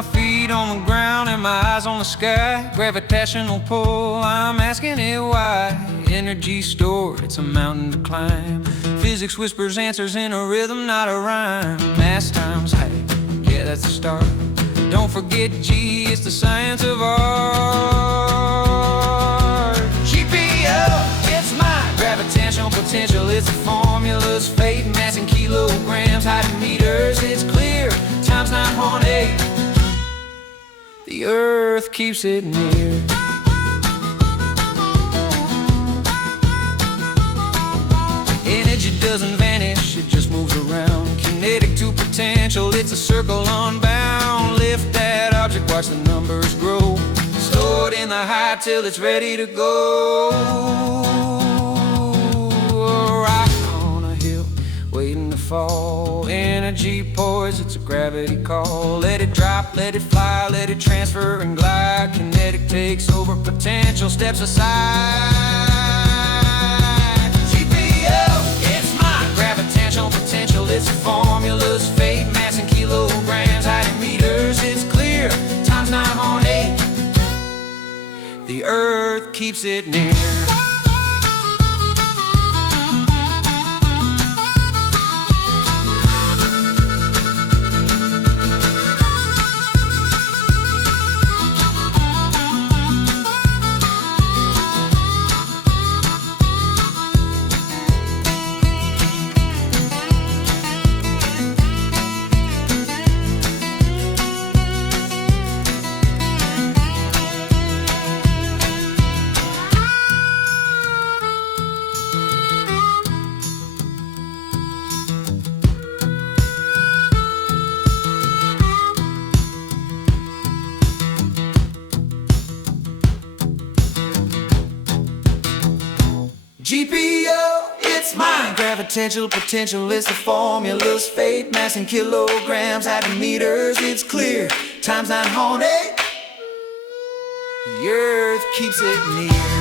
my feet on the ground and my eyes on the sky. Gravitational pull, I'm asking it why. Energy stored, it's a mountain to climb. Physics whispers answers in a rhythm, not a rhyme. Mass times height, yeah, that's the start. Don't forget G, it's the science of art. GPO, it's my gravitational potential. It's the formulas, fate, mass in kilograms, height in meters. It's clear, times 9.8. The earth keeps it near. Energy doesn't vanish, it just moves around. Kinetic to potential, it's a circle unbound. Lift that object, watch the numbers grow. Stored in the high till it's ready to go. A rock on a hill, waiting to fall. Energy poised, it's a gravity call. Let it drop, let it fly, let it transfer and glide. Kinetic takes over, potential steps aside. It's formulas, fate, mass in kilograms, height in meters. It's clear, times 9.8. The earth keeps it near. GPO, it's mine. Gravitational potential, it's the formulas, fate, mass in kilograms, height in meters. It's clear, times 9.8. The earth keeps it near.